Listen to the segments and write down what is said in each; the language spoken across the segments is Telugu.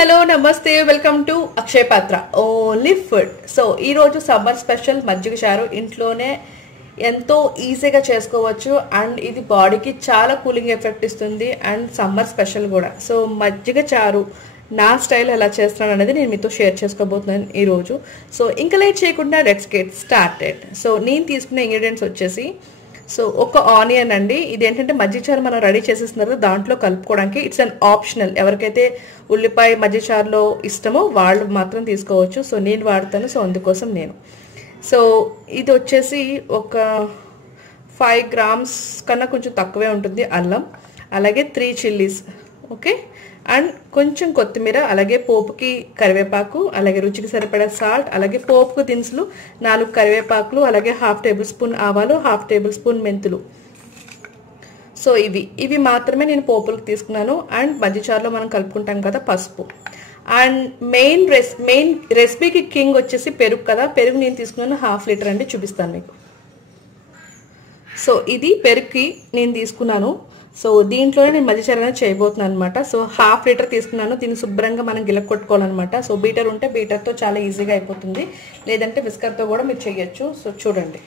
hello, namaste, welcome to akshayapatraonlyfood. So, ee roju summer special majjiga charu intlone ఎంతో ఈజీగా చేసుకోవచ్చు అండ్ ఇది బాడీకి చాలా కూలింగ్ ఎఫెక్ట్ ఇస్తుంది అండ్ సమ్మర్ స్పెషల్ కూడా. సో మజ్జిగ చారు నా స్టైల్ ఎలా చేస్తాను అనేది నేను మీతో షేర్ చేసుకోబోతున్నాను ఈరోజు. సో ఇంకా లేట్ చేయకుండా లెట్స్ గెట్ స్టార్టెడ్. సో నేను తీసుకున్న ఇంగ్రీడియంట్స్ వచ్చేసి సో ఒక ఆనియన్ అండి. ఇది ఏంటంటే మజ్జిగ చారు మనం రెడీ చేసేస్తున్నారు దాంట్లో కలుపుకోవడానికి. It's an optional. ఎవరికైతే ఉల్లిపాయ మజ్జిగ చారులో ఇష్టమో వాళ్ళు మాత్రం తీసుకోవచ్చు. సో నేను వాడతాను. సో అందుకోసం నేను సో ఇది వచ్చేసి ఒక 5 grams కన్నా కొంచెం తక్కువే ఉంటుంది అల్లం, అలాగే 3 చిల్లీస్, ఓకే, అండ్ కొంచెం కొత్తిమీర, అలాగే పోపుకి కరివేపాకు, అలాగే రుచికి సరిపడా సాల్ట్, అలాగే పోపుకు దినుసులు 4 కరివేపాకులు, అలాగే 1/2 tablespoon ఆవాలు, 1/2 tablespoon మెంతులు. సో ఇవి మాత్రమే నేను పోపులకు తీసుకున్నాను. అండ్ మజ్జిగ చారులో మనం కలుపుకుంటాం కదా పసుపు. అండ్ మెయిన్ రెసిపీకి కింగ్ వచ్చేసి పెరుగు కదా. పెరుగు నేను తీసుకున్నాను 1/2 liter అండి, చూపిస్తాను మీకు. సో ఇది పెరుగుకి నేను తీసుకున్నాను. సో దీంట్లోనే నేను మజ్జిగ చారు అనేది చేయబోతున్నాను అనమాట. సో 1/2 liter తీసుకున్నాను. దీన్ని శుభ్రంగా మనం గిలక్కొట్టుకోవాలన్నమాట. సో బీటర్ ఉంటే బీటర్తో చాలా ఈజీగా అయిపోతుంది, లేదంటే విస్కర్తో కూడా మీరు చేయొచ్చు. సో చూడండి.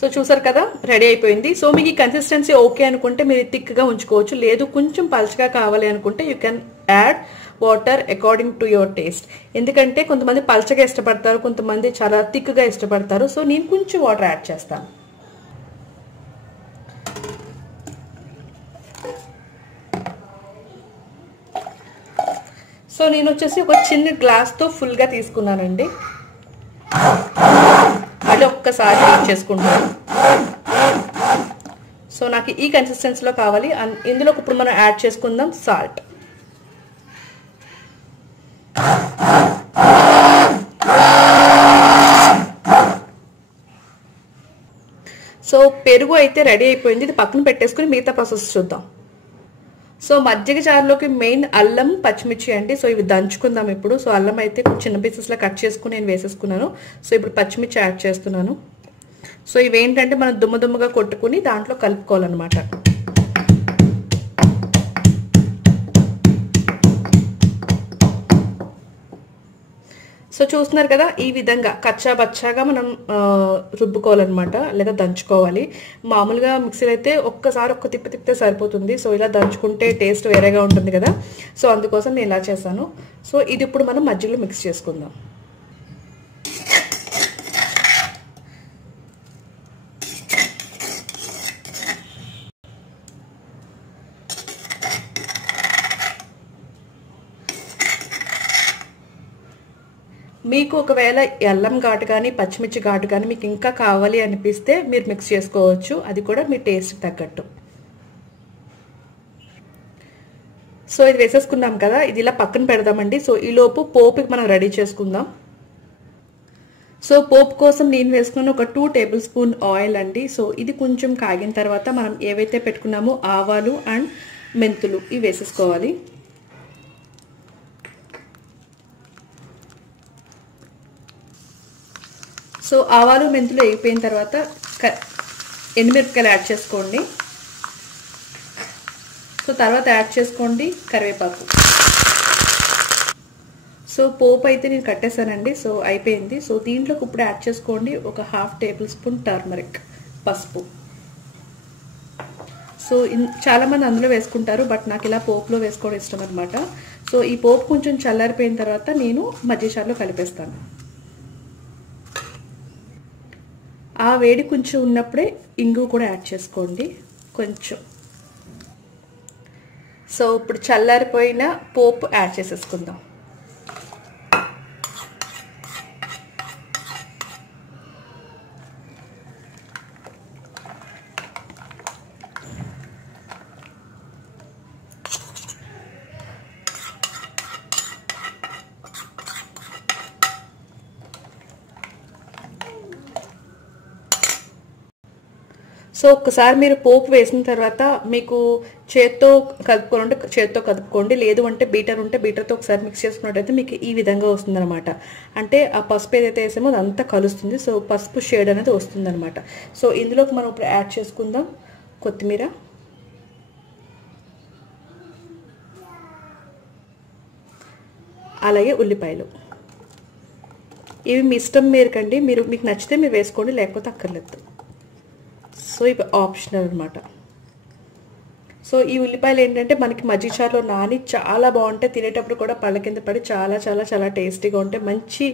సో చూసారు కదా, రెడీ అయిపోయింది. సో మీకు ఈ కన్సిస్టెన్సీ ఓకే అనుకుంటే మీరు థిక్గా ఉంచుకోవచ్చు, లేదు కొంచెం పల్చగా కావాలి అనుకుంటే you can add water according to your taste. ఎందుకంటే కొంతమంది పల్చగా ఇష్టపడతారు, కొంతమంది చాలా థిక్గా ఇష్టపడతారు. సో నేను కొంచెం వాటర్ యాడ్ చేస్తాను. సో నేను వచ్చేసి ఒక చిన్న గ్లాస్తో ఫుల్గా తీసుకున్నానండి. అది ఒక్కసారి మిక్స్ చేసుకుంటాను. సో నాకు ఈ కన్సిస్టెన్సీలో కావాలి. ఇందులో ఇప్పుడు మనం యాడ్ చేసుకుందాం సాల్ట్. సో పెరుగు అయితే రెడీ అయిపోయింది. ఇది పక్కన పెట్టేసుకుని మిగతా ప్రాసెస్ చూద్దాం. సో మజ్జిగ చారులోకి మెయిన్ అల్లం, పచ్చిమిర్చి అండి. సో ఇవి దంచుకుందాం ఇప్పుడు. సో అల్లం అయితే చిన్న పీసెస్లో కట్ చేసుకుని నేను వేసేసుకున్నాను. సో ఇప్పుడు పచ్చిమిర్చి యాడ్ చేస్తున్నాను. సో ఇవేంటంటే మనం దుమ్మగా కొట్టుకుని దాంట్లో కలుపుకోవాలన్నమాట. సో చూస్తున్నారు కదా, ఈ విధంగా కచ్చా బచ్చాగా మనం రుబ్బుకోవాలన్నమాట, లేదా దంచుకోవాలి. మామూలుగా మిక్సీలో అయితే ఒక్కసారి ఒక్క తిప్పితే సరిపోతుంది. సో ఇలా దంచుకుంటే టేస్ట్ వేరేగా ఉంటుంది కదా. సో అందుకోసం నేను ఇలా చేశాను. సో ఇది ఇప్పుడు మనం మజ్జిగలో మిక్స్ చేసుకుందాం. మీకు ఒకవేళ అల్లం ఘాటు కానీ పచ్చిమిర్చి ఘాటు కానీ మీకు ఇంకా కావాలి అనిపిస్తే మీరు మిక్స్ చేసుకోవచ్చు. అది కూడా మీ టేస్ట్ తగ్గట్టు. సో ఇది వేసేసుకున్నాం కదా, ఇది ఇలా పక్కన పెడదామండి. సో ఈలోపు పోపుకి మనం రెడీ చేసుకుందాం. సో పోపు కోసం నేను వేసుకున్న ఒక 2 tablespoon ఆయిల్ అండి. సో ఇది కొంచెం కాగిన తర్వాత మనం ఏవైతే పెట్టుకున్నామో ఆవాలు అండ్ మెంతులు ఇవి వేసేసుకోవాలి. సో ఆవాలు మెంతులు వేగిపోయిన తర్వాత ఎండుమిరపకాయలు యాడ్ చేసుకోండి. సో తర్వాత యాడ్ చేసుకోండి కరివేపాకు. సో పోపు అయితే నేను కట్టేసానండి. సో అయిపోయింది. సో దీంట్లోకి ఇప్పుడు యాడ్ చేసుకోండి ఒక 1/2 tablespoon టర్మరిక్, పసుపు. సో చాలామంది అందులో వేసుకుంటారు, బట్ నాకు ఇలా పోపులో వేసుకోవడం ఇష్టం అనమాట. సో ఈ పోపు కొంచెం చల్లారిపోయిన తర్వాత నేను మజ్జిగ చారులో కలిపేస్తాను. ఆ వేడి కొంచెం ఉన్నప్పుడే ఇంగు కూడా యాడ్ చేసుకోండి కొంచెం. సో ఇప్పుడు చల్లారిపోయిన పోపు యాడ్ చేసేసుకుందాం. సో ఒక్కసారి మీరు పోపు వేసిన తర్వాత మీకు చేత్తో కలుపుకోవాలంటే చేత్తో కలుపుకోండి, లేదు అంటే బీటర్ ఉంటే బీటర్తో ఒకసారి మిక్స్ చేసుకున్నట్టయితే మీకు ఈ విధంగా వస్తుందన్నమాట. అంటే ఆ పసుపు ఏదైతే వేసామో అదంతా కలుస్తుంది. సో పసుపు షేడ్ అనేది వస్తుందన్నమాట. సో ఇందులోకి మనం ఇప్పుడు యాడ్ చేసుకుందాం కొత్తిమీర, అలాగే ఉల్లిపాయలు. ఇవి మీ ఇష్టం మేరకండి, మీకు నచ్చితే మీరు వేసుకోండి, లేకపోతే అక్కర్లేదు. సో ఇవి ఆప్షనల్ అనమాట. సో ఈ ఉల్లిపాయలు ఏంటంటే మనకి మజ్జిగ చారులో నాని చాలా బాగుంటాయి, తినేటప్పుడు కూడా పళ్ళ కింద పడి చాలా చాలా చాలా టేస్టీగా ఉంటాయి, మంచి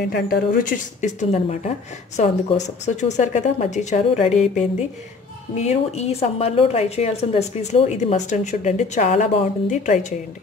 ఏంటంటారు రుచి ఇస్తుందన్నమాట. సో అందుకోసం. సో చూసారు కదా మజ్జిగ చారు రెడీ అయిపోయింది. మీరు ఈ సమ్మర్లో ట్రై చేయాల్సిన రెసిపీస్లో ఇది మస్ట్ అండ్ షుడ్ అండి, చాలా బాగుంటుంది, ట్రై చేయండి.